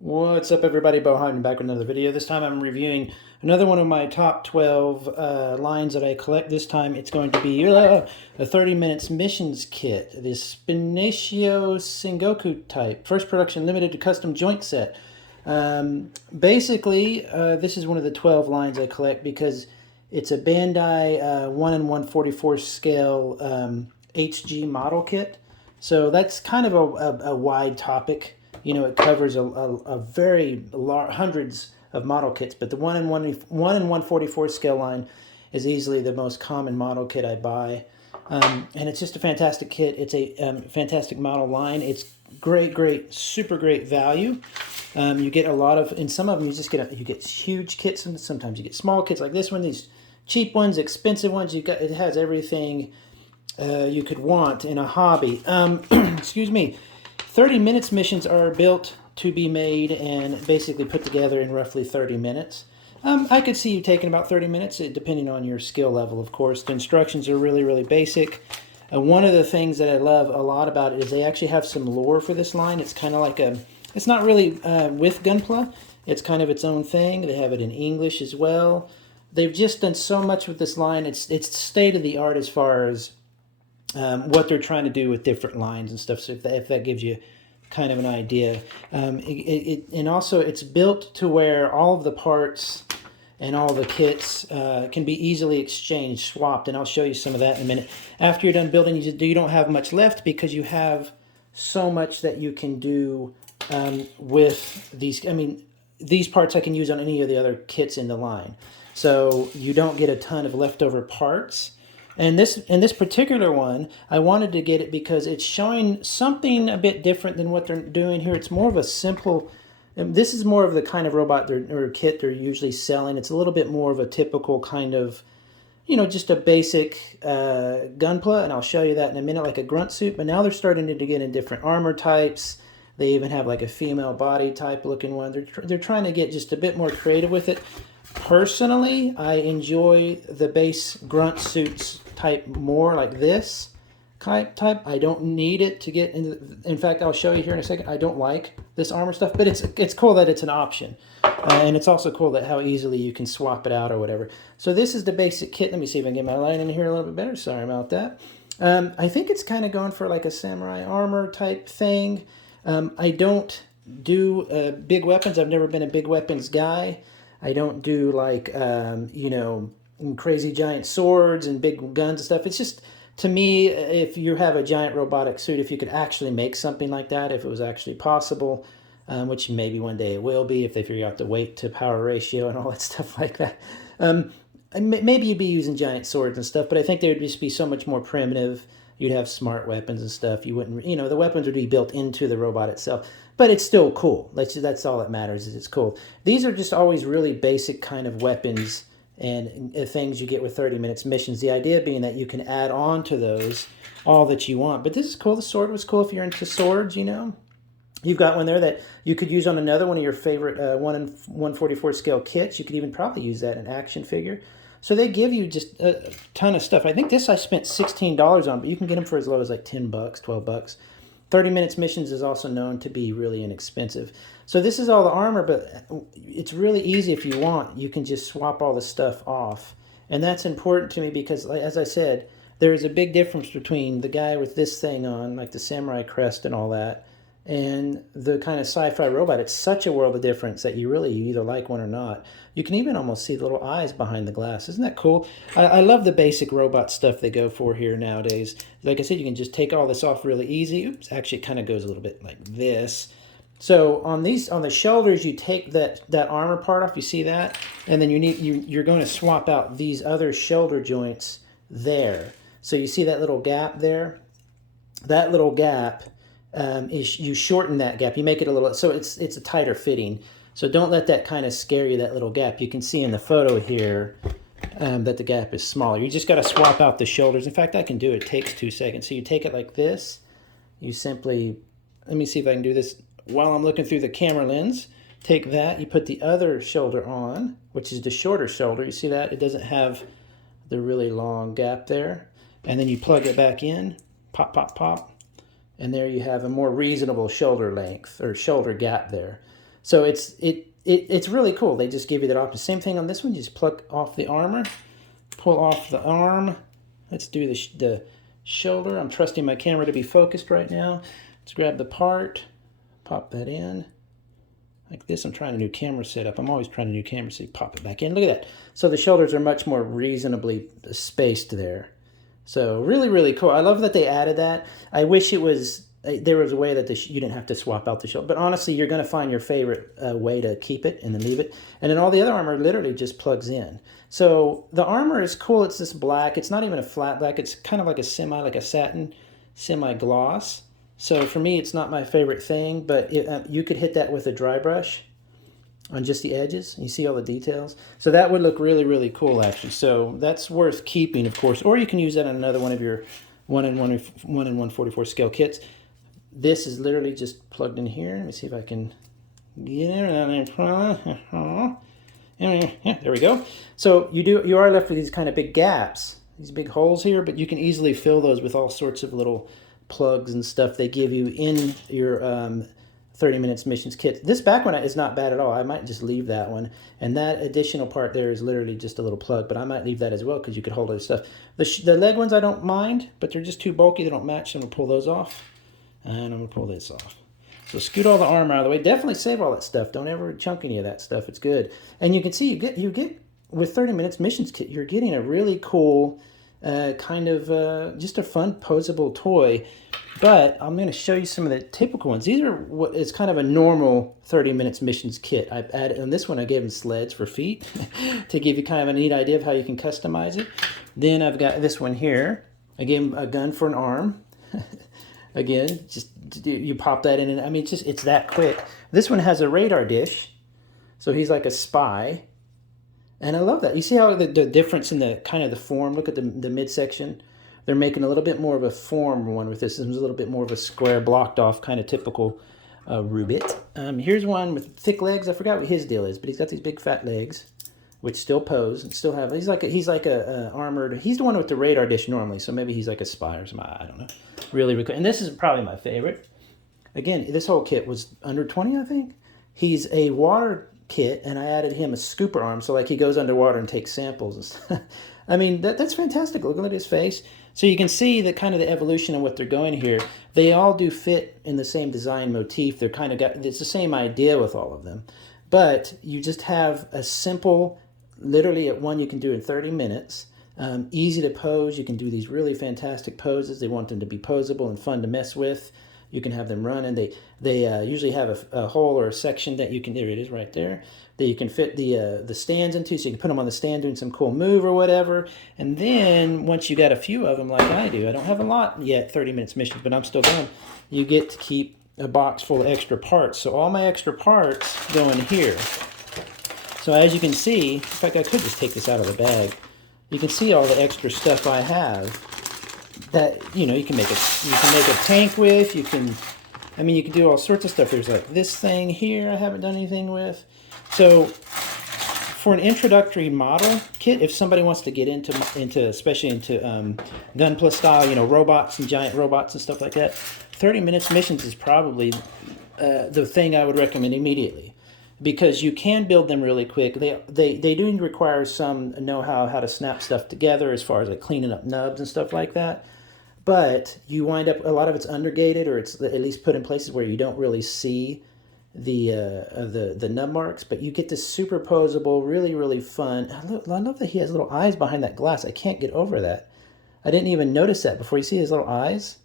What's up, everybody? Beau-hindma back with another video. This time I'm reviewing another one of my top 12 lines that I collect. This time it's going to be a 30 Minutes Missions Kit, this Spinatio Sengoku type, first production limited to custom joint set. Basically, this is one of the 12 lines I collect because it's a Bandai 1 in 144 scale HG model kit. So that's kind of a wide topic. You know, it covers a very large, hundreds of model kits, but the 1 in 144 scale line is easily the most common model kit I buy. And it's just a fantastic kit. It's a fantastic model line. It's great, super great value. You get a lot of, in some of them you just get, you get huge kits, and sometimes you get small kits like this one, these cheap ones, expensive ones. It has everything you could want in a hobby. Excuse me. 30 minutes missions are built to be made and basically put together in roughly 30 minutes. I could see you taking about 30 minutes, depending on your skill level, of course. The instructions are really basic. One of the things that I love a lot about it is they actually have some lore for this line. It's kind of like it's not really with Gunpla. It's kind of its own thing. They have it in English as well. They've just done so much with this line. It's state of the art as far as what they're trying to do with different lines and stuff. So if that gives you kind of an idea. And also it's built to where all of the parts and all the kits can be easily exchanged, swapped, and I'll show you some of that in a minute. After you're done building, you don't have much left because you have so much that you can do with these. I mean, these parts I can use on any of the other kits in the line. So you don't get a ton of leftover parts. And this particular one, I wanted to get it because it's showing something a bit different than what they're doing here. It's more of a simple, this is more of the kind of robot or kit they're usually selling. It's a little bit more of a typical kind of, you know, just a basic Gunpla, and I'll show you that in a minute, like a grunt suit. But now they're starting to get in different armor types. They even have like a female body type looking one. They're trying to get just a bit more creative with it. Personally, I enjoy the base grunt suits type more, like this type. I don't need it to get into. In fact, I'll show you here in a second. I don't like this armor stuff, but it's cool that it's an option, and it's also cool that how easily you can swap it out or whatever. So this is the basic kit. Let me see if I can get my line in here a little bit better. Sorry about that. I think it's kind of going for like a samurai armor type thing. I don't do big weapons. I've never been a big weapons guy. I don't do like, you know, crazy giant swords and big guns and stuff. It's just, to me, if you have a giant robotic suit, if you could actually make something like that, if it was actually possible, which maybe one day it will be if they figure out the weight to power ratio and all that stuff like that. Maybe you'd be using giant swords and stuff, but I think they would just be so much more primitive. You'd have smart weapons and stuff. You wouldn't, you know, the weapons would be built into the robot itself. But it's still cool. That's all that matters, is it's cool. These are just always really basic kind of weapons and things you get with 30 minutes missions. The idea being that you can add on to those all that you want. But this is cool. The sword was cool if you're into swords, you know. You've got one there that you could use on another one of your favorite 1 in 144 scale kits. You could even probably use that in action figure. So they give you just a ton of stuff. I think this I spent $16 on, but you can get them for as low as like 10 bucks, 12 bucks. 30 minutes missions is also known to be really inexpensive. So this is all the armor, but it's really easy if you want. You can just swap all the stuff off. And that's important to me because, as I said, there is a big difference between the guy with this thing on, like the samurai crest and all that, and the kind of sci-fi robot. It's such a world of difference that you either like one or not. You can even almost see the little eyes behind the glass. Isn't that cool? I love the basic robot stuff they go for here nowadays. Like I said, you can just take all this off really easy. Oops, actually it kind of goes a little bit like this. So on the shoulders, you take that armor part off. You see that? And then you're going to swap out these other shoulder joints there. So you see that little gap there? That little gap, you shorten that gap. You make it a little, so it's a tighter fitting. So don't let that kind of scare you, that little gap. You can see in the photo here that the gap is smaller. You just got to swap out the shoulders. In fact, I can do it. It takes 2 seconds. So you take it like this. You simply, let me see if I can do this while I'm looking through the camera lens. Take that. You put the other shoulder on, which is the shorter shoulder. You see that? It doesn't have the really long gap there. And then you plug it back in. Pop, pop, pop. And there you have a more reasonable shoulder length or shoulder gap there. So it's really cool. They just give you that option. Same thing on this one. You just pluck off the armor, pull off the arm. Let's do the shoulder. I'm trusting my camera to be focused right now. Let's grab the part, pop that in. Like this. I'm trying a new camera setup. I'm always trying a new camera, so you pop it back in. Look at that. So the shoulders are much more reasonably spaced there. So really, really cool. I love that they added that. I wish it was there was a way that you didn't have to swap out the shoulder. But honestly, you're going to find your favorite way to keep it and then leave it. And then all the other armor literally just plugs in. So the armor is cool. It's this black. It's not even a flat black. It's kind of like a satin semi-gloss. So for me, it's not my favorite thing, but you could hit that with a dry brush on just the edges. You see all the details. So that would look really, really cool, actually. So that's worth keeping, of course. Or you can use that on another one of your 1 in 144 scale kits. This is literally just plugged in here. Let me see if I can get it. There we go. So you are left with these kind of big gaps, these big holes here, but you can easily fill those with all sorts of little plugs and stuff they give you in your 30 Minutes Missions kit. This back one is not bad at all. I might just leave that one. And that additional part there is literally just a little plug, but I might leave that as well because you could hold other stuff. The leg ones I don't mind, but they're just too bulky. They don't match. So I'm going to pull those off. And I'm going to pull this off. So scoot all the armor out of the way. Definitely save all that stuff. Don't ever chunk any of that stuff. It's good. And you can see you get with 30 Minutes Missions kit, you're getting a really cool kind of just a fun posable toy. But I'm going to show you some of the typical ones. These are what is kind of a normal 30 Minutes Missions kit. I've added on this one. I gave them sleds for feet to give you kind of a neat idea of how you can customize it. Then I've got this one here. I gave him a gun for an arm. Again, just you pop that in, and I mean, it's that quick. This one has a radar dish, so he's like a spy, and I love that. You see how the difference in the kind of the form. Look at the midsection. They're making a little bit more of a form one with this. This one's a little bit more of a square, blocked off kind of typical Rubit. Here's one with thick legs. I forgot what his deal is, but he's got these big fat legs, which still pose and still have. He's like a armored. He's the one with the radar dish normally, so maybe he's like a spy or something. I don't know. Really, really cool. And this is probably my favorite. Again, this whole kit was under 20, I think. He's a water kit, and I added him a scooper arm, so like he goes underwater and takes samples and stuff. I mean, that's fantastic. Look at his face. So you can see the kind of the evolution of what they're going here. They all do fit in the same design motif. They're kind of it's the same idea with all of them. But you just have a simple, literally at one you can do in 30 minutes. Easy to pose. You can do these really fantastic poses. They want them to be posable and fun to mess with. You can have them run, and they usually have a hole or a section that you can. There it is, right there. That you can fit the stands into, so you can put them on the stand doing some cool move or whatever. And then once you got a few of them, like I do, I don't have a lot yet, 30 Minutes Missions, but I'm still going. You get to keep a box full of extra parts. So all my extra parts go in here. So as you can see, in fact, I could just take this out of the bag. You can see all the extra stuff I have that, you know, you can make a tank with. You can do all sorts of stuff. There's like this thing here I haven't done anything with. So for an introductory model kit, if somebody wants to get into especially into Gunpla style, you know, robots and giant robots and stuff like that, 30 Minutes Missions is probably the thing I would recommend immediately. Because you can build them really quick. They do require some know-how to snap stuff together as far as like cleaning up nubs and stuff like that. But you wind up, a lot of it's undergated, or it's at least put in places where you don't really see the nub marks. But you get this superposable, really, really fun. I love that he has little eyes behind that glass. I can't get over that. I didn't even notice that before. You see his little eyes?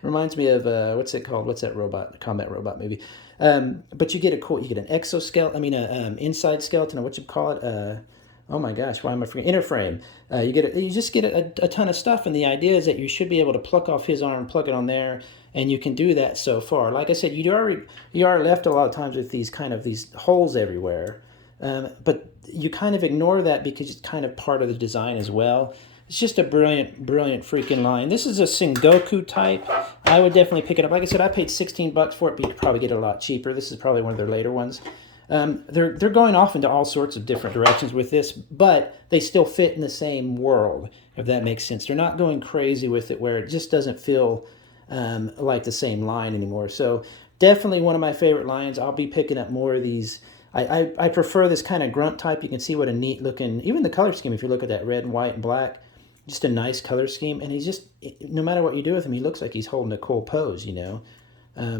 Reminds me of, what's it called? What's that robot? Combat robot movie. But you get an exoskeleton, inside skeleton, or what you call it, oh my gosh, why am I forgetting? Inner frame. You just get a ton of stuff, and the idea is that you should be able to pluck off his arm, plug it on there, and you can do that so far. Like I said, you are left a lot of times with these holes everywhere, but you kind of ignore that because it's kind of part of the design as well. It's just a brilliant, brilliant freaking line. This is a Sengoku type. I would definitely pick it up. Like I said, I paid $16 for it, but you could probably get it a lot cheaper. This is probably one of their later ones. They're going off into all sorts of different directions with this, but they still fit in the same world, if that makes sense. They're not going crazy with it where it just doesn't feel like the same line anymore. So definitely one of my favorite lines. I'll be picking up more of these. I prefer this kind of grunt type. You can see what a neat looking, even the color scheme, if you look at that red and white and black, just a nice color scheme. And he's just, no matter what you do with him, he looks like he's holding a cool pose, you know.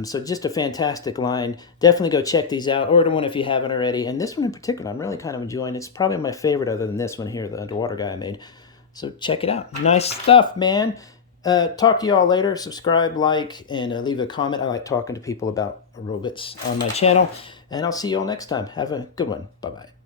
So just a fantastic line. Definitely go check these out. Order one if you haven't already. And this one in particular, I'm really kind of enjoying. It's probably my favorite other than this one here, the underwater guy I made. So check it out. Nice stuff, man. Talk to you all later. Subscribe, like, and leave a comment. I like talking to people about robots on my channel. And I'll see you all next time. Have a good one. Bye-bye.